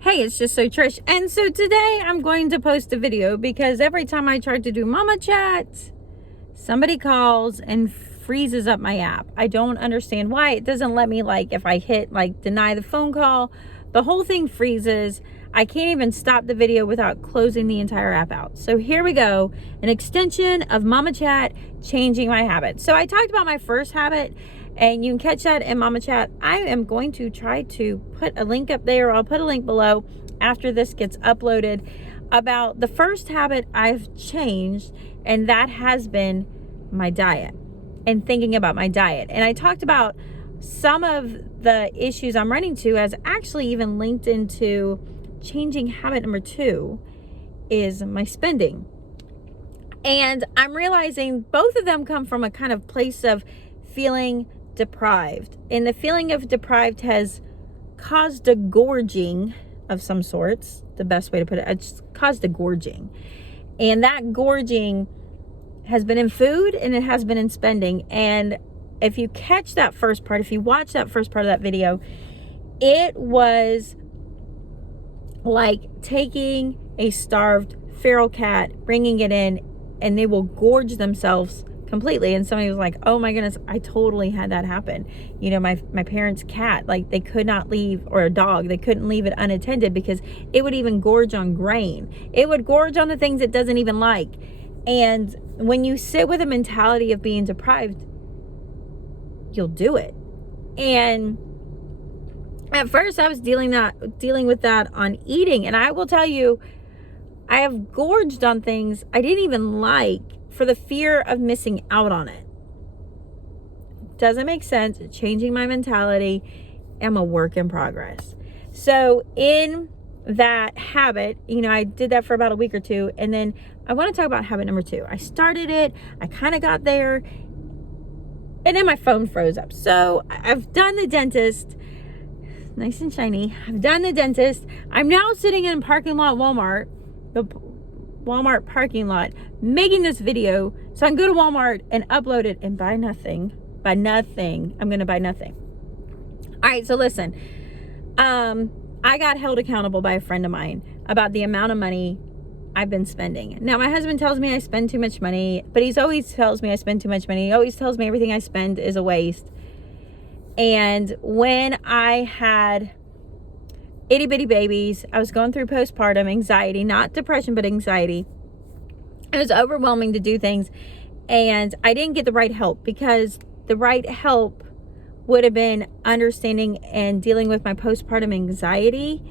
Hey, it's just so Trish. And so today I'm going to post a video because every time I try to do mama chat, somebody calls and freezes up my app. I don't understand why. It doesn't let me, if I hit deny the phone call, the whole thing freezes. I can't even stop the video without closing the entire app out. So here we go, an extension of mama chat changing my habit. So I talked about my first habit, and you can catch that in mama chat. I am going to try to put a link up there. I'll put a link below after this gets uploaded about the first habit I've changed, and that has been my diet and thinking about my diet. And I talked about some of the issues I'm running to as actually even linked into changing habit number 2 is my spending. And I'm realizing both of them come from a kind of place of feeling deprived. And the feeling of deprived has caused a gorging of some sorts. The best way to put it, it's caused a gorging. And that gorging has been in food and it has been in spending. And if you catch that first part, if you watch that first part of that video, it was like taking a starved feral cat, bringing it in, and they will gorge themselves completely. And somebody was like, oh my goodness, I totally had that happen. You know, my parents' cat, they could not leave, or a dog, they couldn't leave it unattended because it would even gorge on grain. It would gorge on the things it doesn't even like. And when you sit with a mentality of being deprived, you'll do it. And at first I was dealing with that on eating. And I will tell you, I have gorged on things I didn't even like for the fear of missing out on it. Doesn't make sense. Changing my mentality. I'm a work in progress. So in that habit, I did that for about a week or two. And then I want to talk about habit number 2. I started it. I kind of got there. And then my phone froze up. So I've done the dentist. Nice and shiny. I've done the dentist. I'm now sitting in a parking lot Walmart. The Walmart parking lot, making this video so I can go to Walmart and upload it and buy nothing. I'm going to buy nothing. All right, so listen. I got held accountable by a friend of mine about the amount of money I've been spending. Now, my husband tells me I spend too much money, but he always tells me I spend too much money. He always tells me everything I spend is a waste. And when I had itty bitty babies, I was going through postpartum anxiety, not depression, but anxiety. It was overwhelming to do things, and I didn't get the right help, because the right help would have been understanding and dealing with my postpartum anxiety,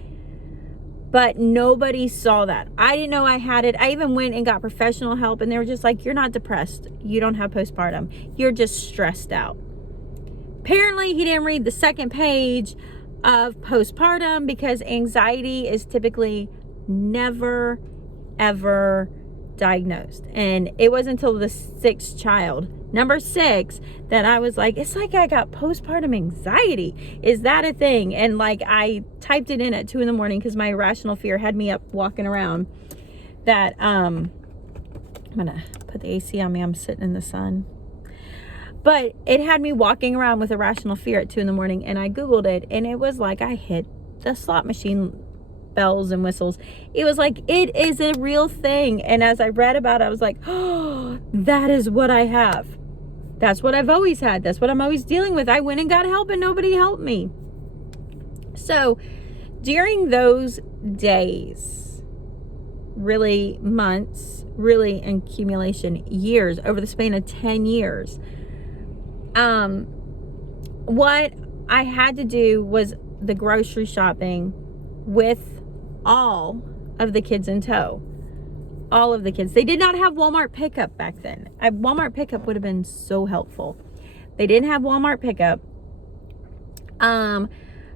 but nobody saw that. I didn't know I had it. I even went and got professional help, and they were just like, you're not depressed. You don't have postpartum. You're just stressed out. Apparently, he didn't read the second page of postpartum, because anxiety is typically never, ever diagnosed. And it wasn't until the 6th child, number 6, that I was like, it's like I got postpartum anxiety. Is that a thing? And I typed it in at 2 a.m. because my irrational fear had me up walking around that, I'm gonna put the AC on me. I'm sitting in the sun. But it had me walking around with irrational fear at 2 a.m, and I Googled it, and it was like I hit the slot machine bells and whistles. It was like, it is a real thing. And as I read about it, I was like, oh, that is what I have. That's what I've always had. That's what I'm always dealing with. I went and got help, and nobody helped me. So during those days, really months, really in accumulation, years, over the span of 10 years, what I had to do was the grocery shopping with all of the kids in tow. All of the kids. They did not have Walmart pickup back then. Walmart pickup would have been so helpful. They didn't have Walmart pickup.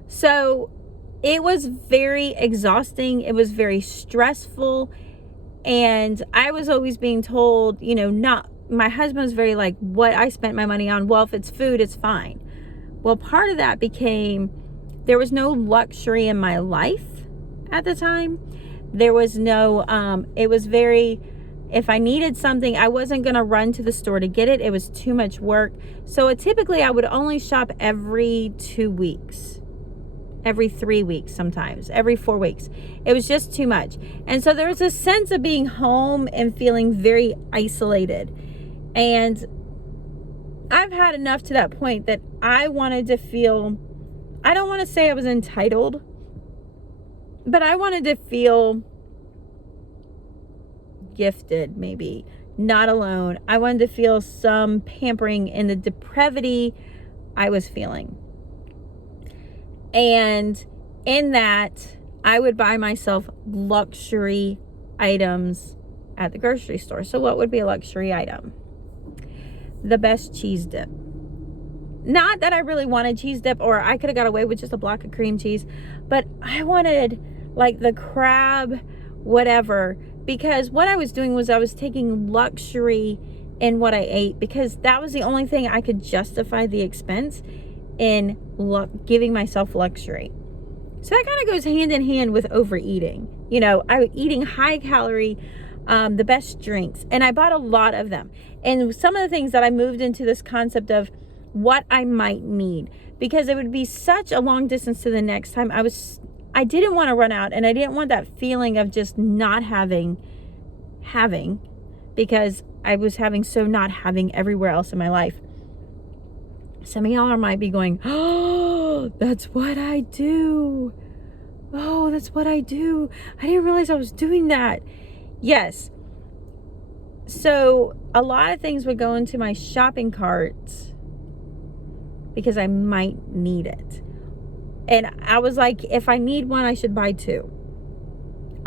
So it was very exhausting. It was very stressful. And I was always being told, my husband was very what I spent my money on. Well, if it's food, it's fine. Well, part of that became, there was no luxury in my life at the time. There was no, it was very, if I needed something, I wasn't going to run to the store to get it. It was too much work. So typically I would only shop every 2 weeks. every 3 weeks, sometimes every 4 weeks. It was just too much. And so there was a sense of being home and feeling very isolated. And I've had enough to that point that I wanted to feel, I don't want to say I was entitled, but I wanted to feel gifted, maybe not alone. I wanted to feel some pampering in the depravity I was feeling. And in that, I would buy myself luxury items at the grocery store. So what would be a luxury item? The best cheese dip. Not that I really wanted cheese dip, or I could have got away with just a block of cream cheese, but I wanted like the crab, whatever, because what I was doing was I was taking luxury in what I ate, because that was the only thing I could justify the expense in giving myself luxury. So that kind of goes hand in hand with overeating. You know, I was eating high calorie, the best drinks, and I bought a lot of them. And some of the things that I moved into this concept of what I might need, because it would be such a long distance to the next time. I didn't want to run out, and I didn't want that feeling of just not having, because I was not having everywhere else in my life. Some of y'all might be going, oh, that's what I do. Oh, that's what I do. I didn't realize I was doing that. Yes. So a lot of things would go into my shopping cart because I might need it. And I was like, if I need one, I should buy two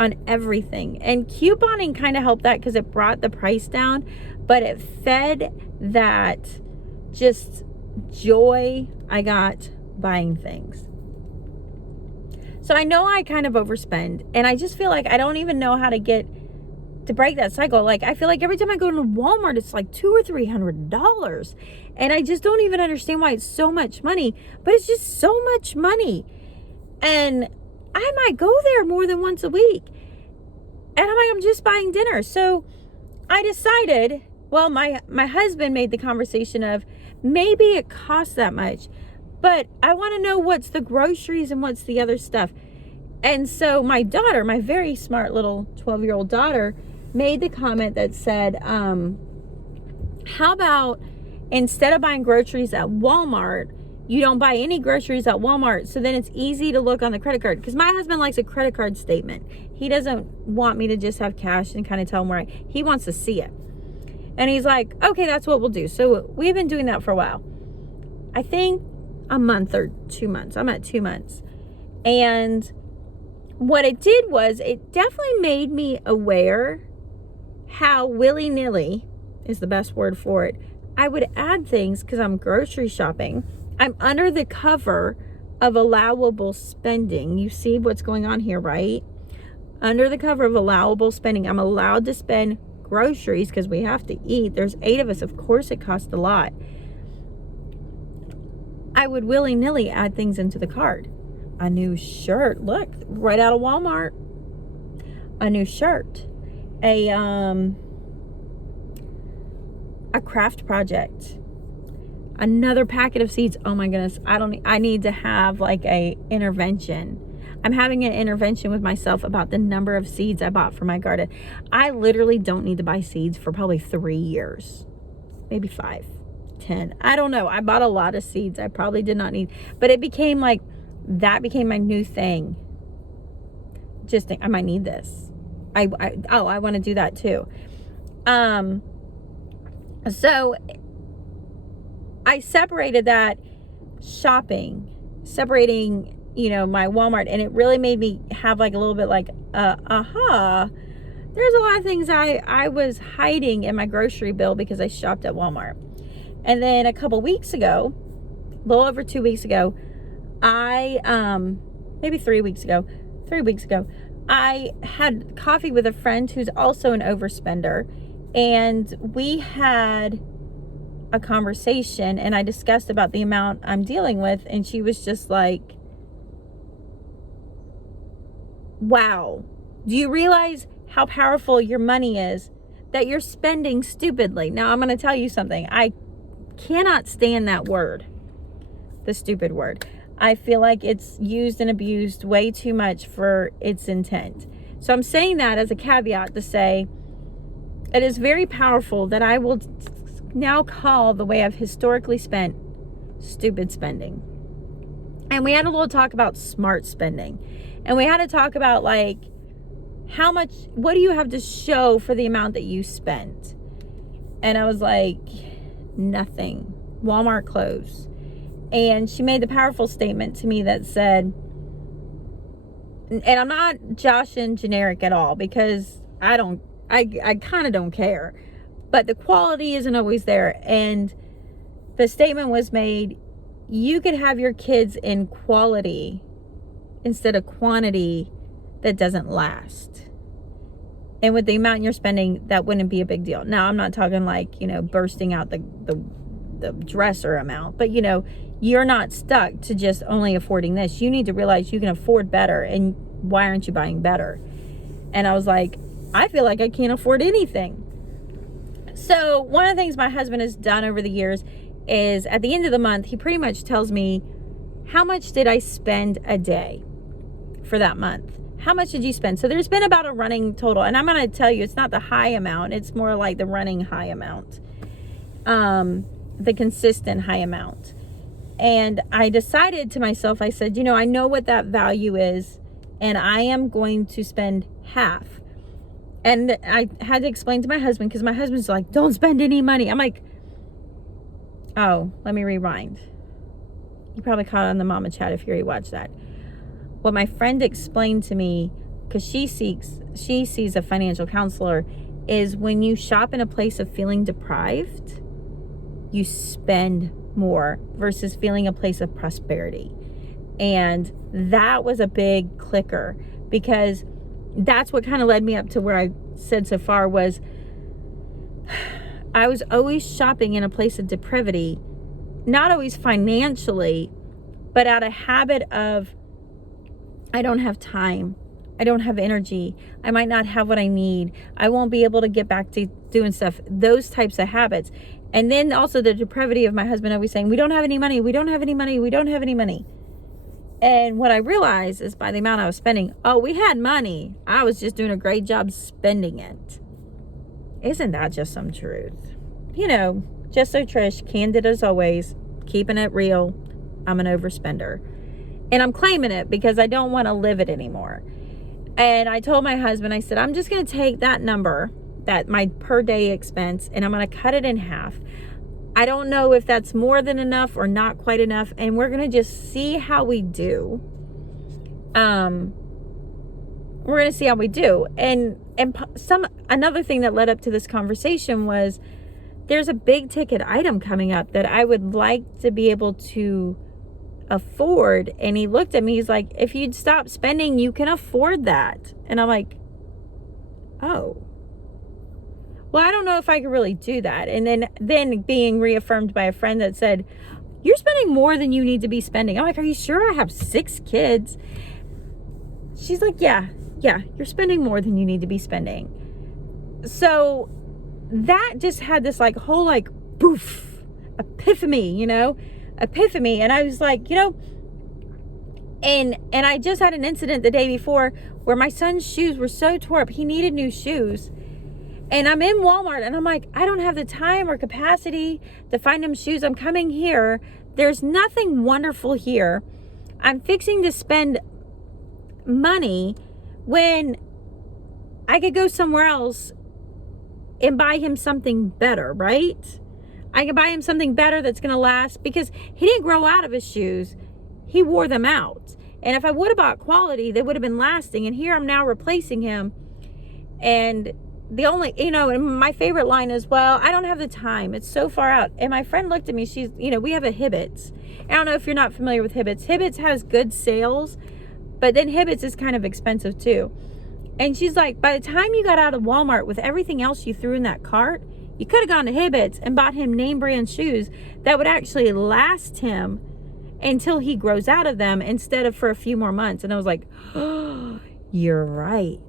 on everything. And couponing kind of helped that because it brought the price down, but it fed that just joy I got buying things. So I know I kind of overspend, and I just feel like I don't even know how to break that cycle. Like, I feel like every time I go to Walmart, it's like $200 or $300. And I just don't even understand why it's so much money, but it's just so much money. And I might go there more than once a week. And I'm like, I'm just buying dinner. So I decided, well, my husband made the conversation of maybe it costs that much, but I want to know what's the groceries and what's the other stuff. And so my daughter, my very smart little 12-year-old daughter, made the comment that said, how about instead of buying groceries at Walmart, you don't buy any groceries at Walmart, so then it's easy to look on the credit card. Because my husband likes a credit card statement. He doesn't want me to just have cash and kind of tell him he wants to see it. And he's like, okay, that's what we'll do. So we've been doing that for a while. I think a month or 2 months. I'm at 2 months. And what it did was it definitely made me aware how willy-nilly is the best word for it. I would add things because I'm grocery shopping. I'm under the cover of allowable spending. You see what's going on here, right? Under the cover of allowable spending, I'm allowed to spend groceries because we have to eat. There's 8 of us. Of course it costs a lot. I would willy-nilly add things into the cart. A new shirt, look, right out of Walmart. A new shirt. A craft project. Another packet of seeds. Oh my goodness, I need to have like a intervention. I'm having an intervention with myself about the number of seeds I bought for my garden. I literally don't need to buy seeds for probably 3 years. Maybe 5, 10. I don't know. I bought a lot of seeds I probably did not need. But it became like, that became my new thing. Just think, I might need this. I want to do that too. So I separated that separating, my Walmart, and it really made me have like a little bit like, there's a lot of things I was hiding in my grocery bill because I shopped at Walmart. And then a couple weeks ago, a little over 2 weeks ago, maybe 3 weeks ago, I had coffee with a friend who's also an overspender, and we had a conversation, and I discussed about the amount I'm dealing with, and she was just like, wow, do you realize how powerful your money is that you're spending stupidly? Now, I'm going to tell you something. I cannot stand that word, the stupid word. I feel like it's used and abused way too much for its intent. So I'm saying that as a caveat to say it is very powerful that I will now call the way I've historically spent stupid spending. And we had a little talk about smart spending. And we had to talk about like how much, what do you have to show for the amount that you spent? And I was like, nothing. Walmart clothes. And she made the powerful statement to me that said, and I'm not joshing generic at all because I kind of don't care, but the quality isn't always there. And the statement was made, you could have your kids in quality instead of quantity that doesn't last. And with the amount you're spending, that wouldn't be a big deal. Now, I'm not talking like, bursting out the dresser amount, but you're not stuck to just only affording this. You need to realize you can afford better, and why aren't you buying better? And I was like, I feel like I can't afford anything. So one of the things my husband has done over the years is at the end of the month, he pretty much tells me, how much did I spend a day for that month? How much did you spend? So there's been about a running total, and I'm going to tell you, it's not the high amount. It's more like the running high amount, the consistent high amount. And I decided to myself, I said, I know what that value is, and I am going to spend half. And I had to explain to my husband, because my husband's like, don't spend any money. I'm like, oh, let me rewind. You probably caught it on the mama chat if you already watched that. What my friend explained to me, because she sees a financial counselor, is when you shop in a place of feeling deprived, you spend more versus feeling a place of prosperity. And that was a big clicker, because that's what kind of led me up to where I said so far was I was always shopping in a place of depravity, not always financially, but out of habit of, I don't have time. I don't have energy. I might not have what I need. I won't be able to get back to doing stuff. Those types of habits. And then also the depravity of my husband always saying, we don't have any money. We don't have any money. We don't have any money. And what I realized is by the amount I was spending, oh, we had money. I was just doing a great job spending it. Isn't that just some truth? Just so Trish, candid as always, keeping it real. I'm an overspender. And I'm claiming it because I don't want to live it anymore. And I told my husband, I said, I'm just going to take that number, that my per day expense, and I'm going to cut it in half. I don't know if that's more than enough or not quite enough. And we're going to just see how we do. We're going to see how we do. And another thing that led up to this conversation was there's a big ticket item coming up that I would like to be able to afford. And he looked at me, he's like, if you'd stop spending, you can afford that. And I'm like, oh, well, I don't know if I could really do that. And then being reaffirmed by a friend that said, you're spending more than you need to be spending. I'm like, are you sure? I have 6 kids. She's like, yeah, you're spending more than you need to be spending. So that just had this like whole like poof epiphany. And I was like, and I just had an incident the day before where my son's shoes were so tore up. He needed new shoes. And I'm in Walmart and I'm like, I don't have the time or capacity to find him shoes. I'm coming here. There's nothing wonderful here. I'm fixing to spend money when I could go somewhere else and buy him something better, right? I could buy him something better that's going to last, because he didn't grow out of his shoes. He wore them out. And if I would have bought quality, they would have been lasting. And here I'm now replacing him. And the only, and my favorite line is, well, I don't have the time. It's so far out. And my friend looked at me. She's, we have a Hibbett's. I don't know if you're not familiar with Hibbett's. Hibbett's has good sales, but then Hibbett's is kind of expensive too. And she's like, by the time you got out of Walmart with everything else you threw in that cart, you could have gone to Hibbett's and bought him name brand shoes that would actually last him until he grows out of them instead of for a few more months. And I was like, oh, you're right.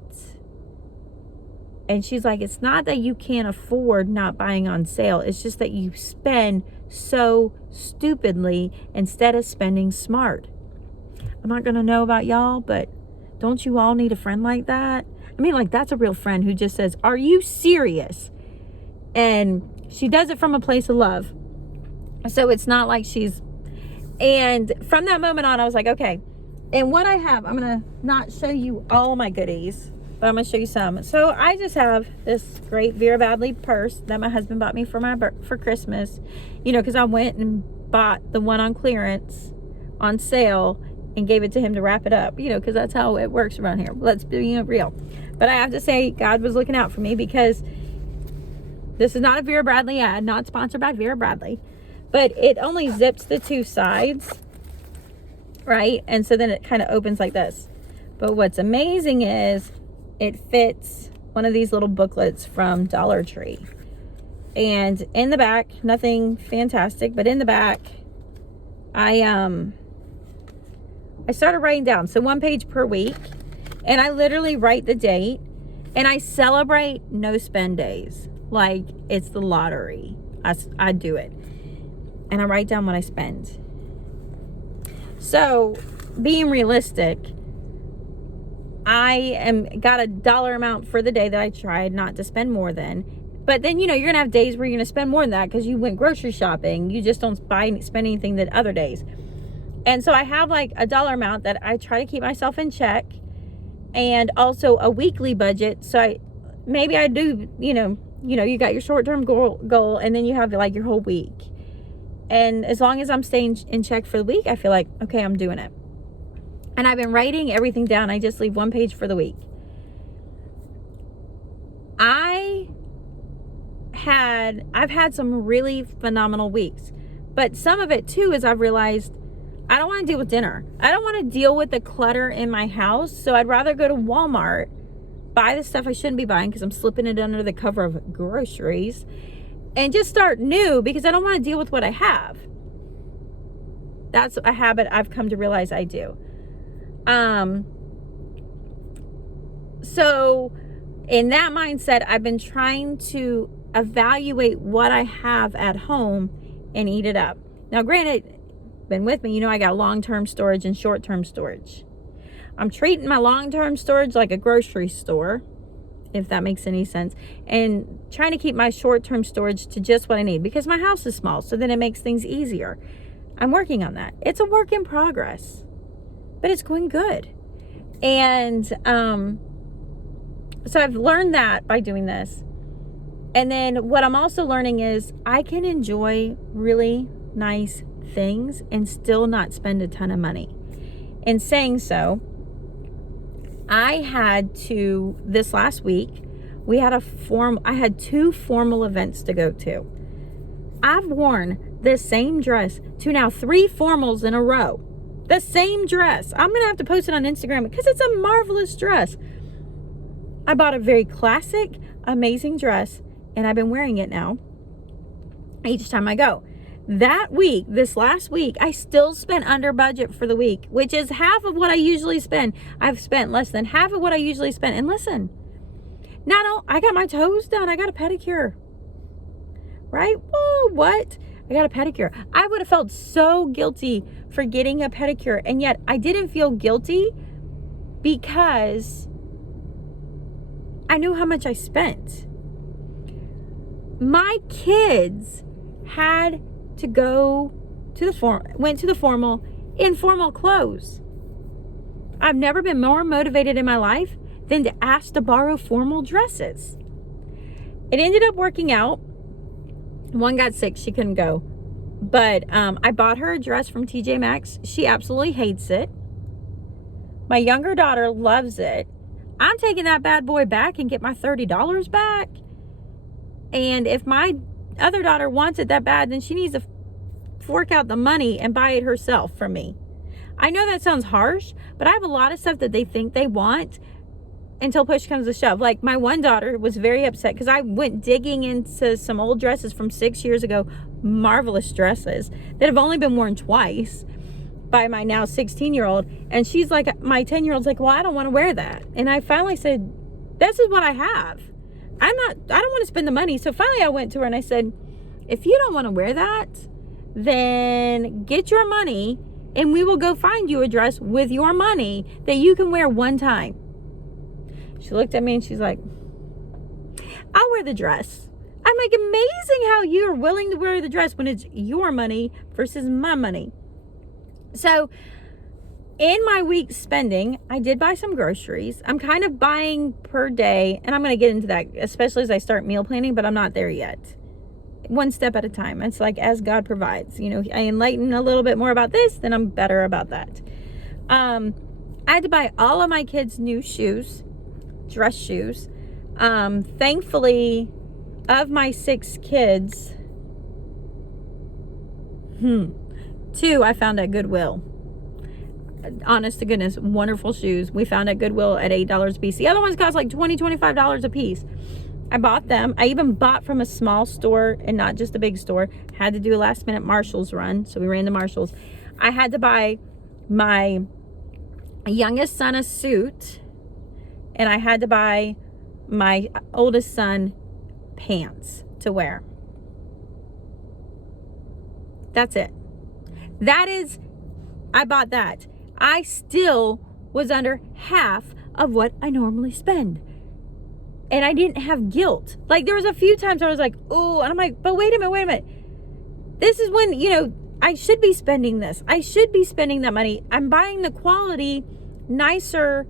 And she's like, it's not that you can't afford not buying on sale. It's just that you spend so stupidly instead of spending smart. I'm not going to know about y'all, but don't you all need a friend like that? I mean, like, that's a real friend who just says, are you serious? And she does it from a place of love. So it's not like and from that moment on, I was like, okay. And what I have, I'm going to not show you all my goodies, but I'm going to show you some. So I just have this great Vera Badley purse that my husband bought me for Christmas, because I went and bought the one on clearance on sale and gave it to him to wrap it up, because that's how it works around here. Let's be real. But I have to say, God was looking out for me, because this is not a Vera Bradley ad, not sponsored by Vera Bradley, but it only zips the two sides, right? And so then it kind of opens like this. But what's amazing is it fits one of these little booklets from Dollar Tree. And in the back, nothing fantastic, but in the back, I started writing down, so 1 page per week, and I literally write the date, and I celebrate no spend days like it's the lottery. I do it, and I write down what I spend. So being realistic, I got a dollar amount for the day that I tried not to spend more than. But then, you're going to have days where you're going to spend more than that because you went grocery shopping. You just don't spend anything that other days. And so I have like a dollar amount that I try to keep myself in check, and also a weekly budget. So I do, you got your short-term goal, and then you have like your whole week. And as long as I'm staying in check for the week, I feel like, okay, I'm doing it. And I've been writing everything down. I just leave 1 page for the week. I've had some really phenomenal weeks, but some of it too is I've realized I don't want to deal with dinner. I don't want to deal with the clutter in my house. So I'd rather go to Walmart, buy the stuff I shouldn't be buying because I'm slipping it under the cover of groceries, and just start new because I don't want to deal with what I have. That's a habit I've come to realize I do. So in that mindset, I've been trying to evaluate what I have at home and eat it up. Now, granted, been with me, I got long-term storage and short-term storage. I'm treating my long-term storage like a grocery store, if that makes any sense, and trying to keep my short-term storage to just what I need because my house is small, so then it makes things easier. I'm working on that. It's a work in progress, but it's going good. And so I've learned that by doing this. And then what I'm also learning is I can enjoy really nice things and still not spend a ton of money. In saying so, I had to, this last week, I had 2 formal events to go to. I've worn this same dress to now 3 formals in a row. The same dress. I'm going to have to post it on Instagram because it's a marvelous dress. I bought a very classic, amazing dress, and I've been wearing it now each time I go. This last week, I still spent under budget for the week, which is half of what I usually spend. I've spent less than half of what I usually spend. And listen, I got my toes done. I got a pedicure. Right? Whoa, what? I got a pedicure. I would have felt so guilty for getting a pedicure. And yet I didn't feel guilty because I knew how much I spent. My kids had to go to went to the formal in formal clothes. I've never been more motivated in my life than to ask to borrow formal dresses. It ended up working out. One got sick, she couldn't go. But I bought her a dress from TJ Maxx. She absolutely hates it. My younger daughter loves it. I'm taking that bad boy back and get my $30 back. And if my other daughter wants it that bad, then she needs to fork out the money and buy it herself from me. I know that sounds harsh, but I have a lot of stuff that they think they want until push comes to shove. Like my one daughter was very upset because I went digging into some old dresses from 6 years ago, marvelous dresses that have only been worn twice by my now 16-year-old. And she's like, my 10-year-old's like, well, I don't want to wear that. And I finally said, this is what I have. I don't want to spend the money. So finally I went to her and I said, if you don't want to wear that, then get your money and we will go find you a dress with your money that you can wear one time. She looked at me and she's like, I'll wear the dress. I'm like, amazing how you're willing to wear the dress when it's your money versus my money. So in my week spending, I did buy some groceries. I'm kind of buying per day, and I'm going to get into that, especially as I start meal planning, but I'm not there yet. One step at a time. It's like as God provides. You know, I enlighten a little bit more about this, then I'm better about that. I had to buy all of my kids new shoes, dress shoes. Thankfully, of my 6 kids, 2 I found at Goodwill. Honest to goodness, wonderful shoes. We found at Goodwill at $8 a piece. The other ones cost like $20, $25 a piece. I bought them. I even bought from a small store and not just a big store. Had to do a last minute Marshalls run, so we ran to Marshalls. I had to buy my youngest son a suit, and I had to buy my oldest son pants to wear. That's it. I bought that. I still was under half of what I normally spend. And I didn't have guilt. Like, there was a few times I was like, oh, and I'm like, but wait a minute. This is when, you know, I should be spending this. I should be spending that money. I'm buying the quality, nicer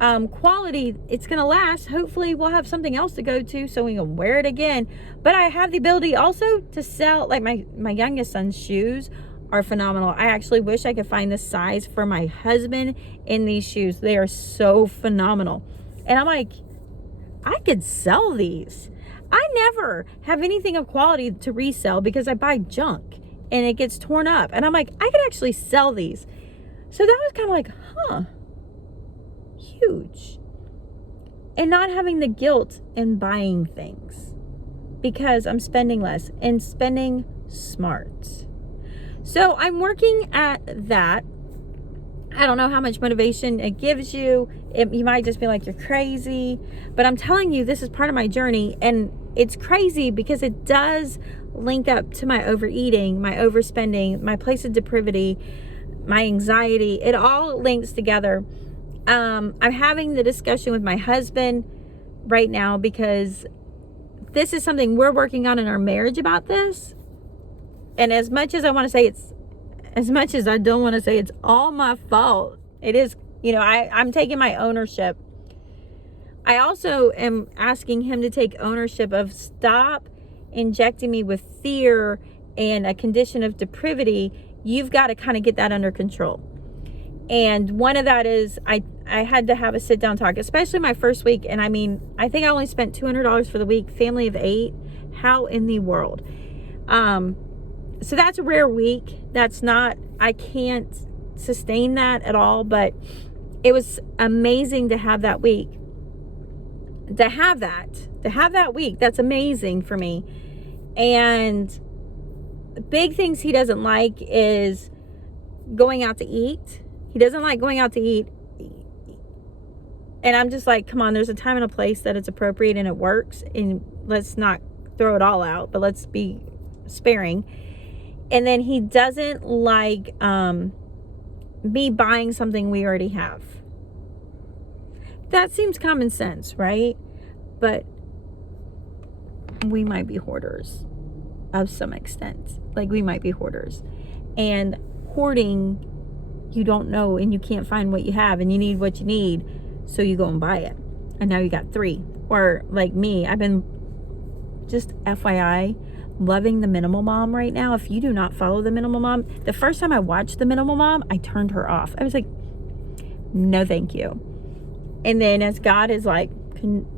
quality. It's going to last. Hopefully we'll have something else to go to so we can wear it again. But I have the ability also to sell, like my youngest son's shoes are phenomenal. I actually wish I could find the size for my husband in these shoes. They are so phenomenal. And I'm like, I could sell these. I never have anything of quality to resell because I buy junk and it gets torn up. And I'm like, I could actually sell these. So that was kind of like, huge. And not having the guilt in buying things because I'm spending less and spending smart. So I'm working at that. I don't know how much motivation it gives you. You might just be like, you're crazy. But I'm telling you, this is part of my journey. And it's crazy because it does link up to my overeating, my overspending, my place of depravity, my anxiety. It all links together. I'm having the discussion with my husband right now because this is something we're working on in our marriage about this. And as much as I want to say as much as I don't want to say it's all my fault, it is, you know, I'm taking my ownership. I also am asking him to take ownership of stop injecting me with fear and a condition of depravity. You've got to kind of get that under control. And one of that is I had to have a sit down talk, especially my first week. And I mean, I think I only spent $200 for the week, family of 8. How in the world? So that's a rare week. I can't sustain that at all, but it was amazing to have that week. To have that week, that's amazing for me. And big things he doesn't like is going out to eat. He doesn't like going out to eat. And I'm just like, come on, there's a time and a place that it's appropriate and it works. And let's not throw it all out, but let's be sparing. And then he doesn't like me buying something we already have. That seems common sense, right? But we might be hoarders of some extent. Like, we might be hoarders. And hoarding, you don't know and you can't find what you have and you need what you need, so you go and buy it. And now you got 3. Or like me, I've been, just FYI, loving the Minimal Mom right now. If you do not follow the Minimal Mom, the first time I watched the Minimal Mom, I turned her off. I was like, no thank you. And then as God is like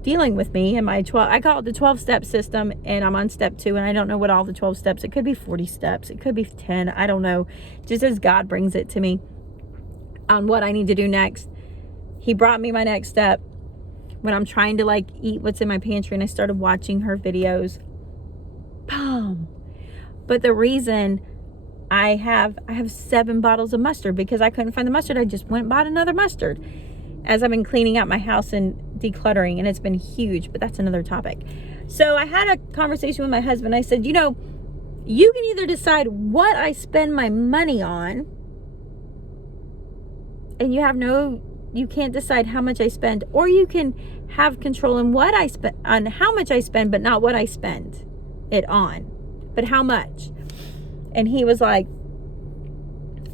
dealing with me in my I call it the 12-step system, and I'm on step 2, and I don't know what all the 12 steps, it could be 40 steps, it could be 10, I don't know, just as God brings it to me on what I need to do next. He brought me my next step when I'm trying to like eat what's in my pantry, and I started watching her videos. Boom. But the reason I have 7 bottles of mustard because I couldn't find the mustard. I just went and bought another mustard as I've been cleaning out my house and decluttering, and it's been huge, but that's another topic. So I had a conversation with my husband. I said, you know, you can either decide what I spend my money on, and you can't decide how much I spend, or you can have control on what I spend, on how much I spend, but not what I spend it on, but how much. And he was like,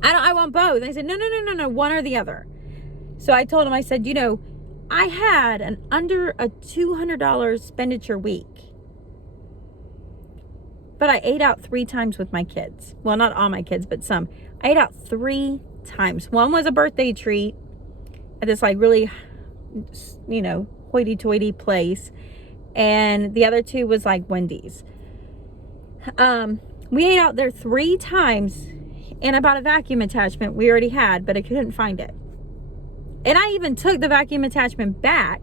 I want both. And I said, no, one or the other. So I told him, I said, I had an under a $200 expenditure week, but I ate out 3 times with my kids. Well, not all my kids, but some. I ate out 3 times. One was a birthday treat at this like really, hoity-toity place. And the other 2 was like Wendy's. We ate out there 3 times, and I bought a vacuum attachment we already had, but I couldn't find it. And I even took the vacuum attachment back,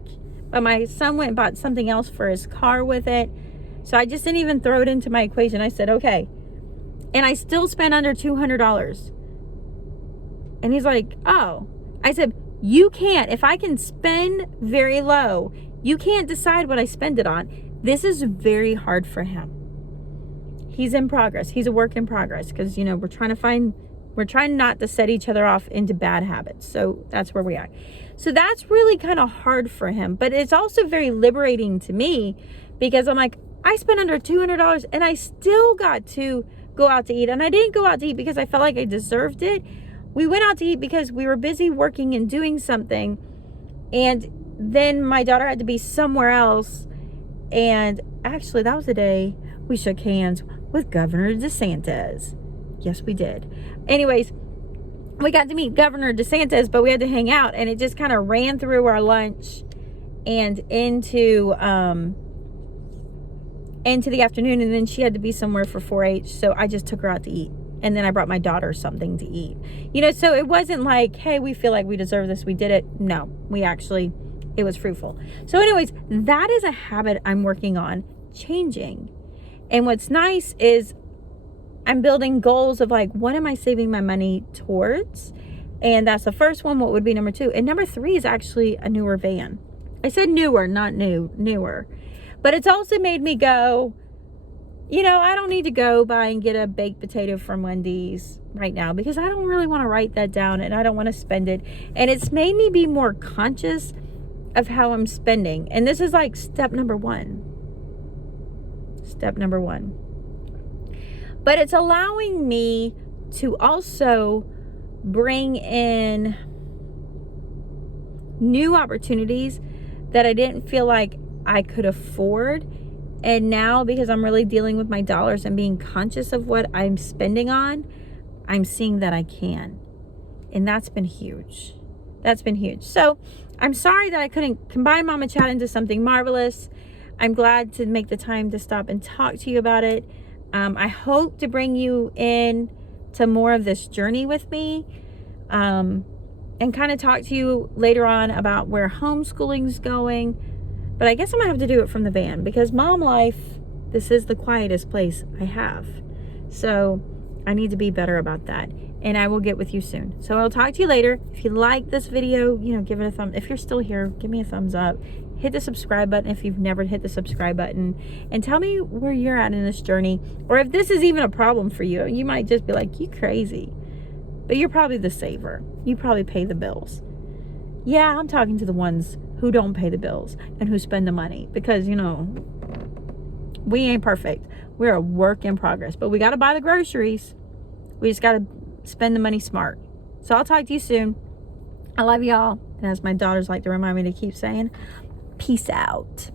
but my son went and bought something else for his car with it. So I just didn't even throw it into my equation. I said, okay. And I still spent under $200. And he's like, oh. I said, you can't. If I can spend very low, you can't decide what I spend it on. This is very hard for him. He's in progress. He's a work in progress because, we're trying not to set each other off into bad habits. So that's where we are. So that's really kind of hard for him. But it's also very liberating to me because I'm like, I spent under $200 and I still got to go out to eat. And I didn't go out to eat because I felt like I deserved it. We went out to eat because we were busy working and doing something. And then my daughter had to be somewhere else. And actually, that was the day we shook hands with Governor DeSantis. Yes, we did. Anyways, we got to meet Governor DeSantis, but we had to hang out, and it just kind of ran through our lunch and into the afternoon, and then she had to be somewhere for 4-H, so I just took her out to eat. And then I brought my daughter something to eat. So it wasn't like, hey, we feel like we deserve this, we did it. No, it was fruitful. So anyways, that is a habit I'm working on changing. And what's nice is I'm building goals of like, what am I saving my money towards? And that's the first one. What would be number 2? And number 3 is actually a newer van. I said newer, not newer. But it's also made me go, I don't need to go buy and get a baked potato from Wendy's right now because I don't really want to write that down and I don't want to spend it. And it's made me be more conscious of how I'm spending. And this is like step number 1. But it's allowing me to also bring in new opportunities that I didn't feel like I could afford. And now, because I'm really dealing with my dollars and being conscious of what I'm spending on, I'm seeing that I can. And that's been huge. So I'm sorry that I couldn't combine Mama Chat into something marvelous. I'm glad to make the time to stop and talk to you about it. I hope to bring you in to more of this journey with me, and kind of talk to you later on about where homeschooling's going. But I guess I'm gonna have to do it from the van because mom life, this is the quietest place I have. So I need to be better about that. And I will get with you soon. So I'll talk to you later. If you like this video, give it a thumb. If you're still here, give me a thumbs up. Hit the subscribe button if you've never hit the subscribe button. And tell me where you're at in this journey. Or if this is even a problem for you. You might just be like, you crazy. But you're probably the saver. You probably pay the bills. Yeah, I'm talking to the ones who don't pay the bills and who spend the money. Because, we ain't perfect. We're a work in progress. But we got to buy the groceries. We just got to spend the money smart. So I'll talk to you soon. I love y'all. And as my daughters like to remind me to keep saying, peace out.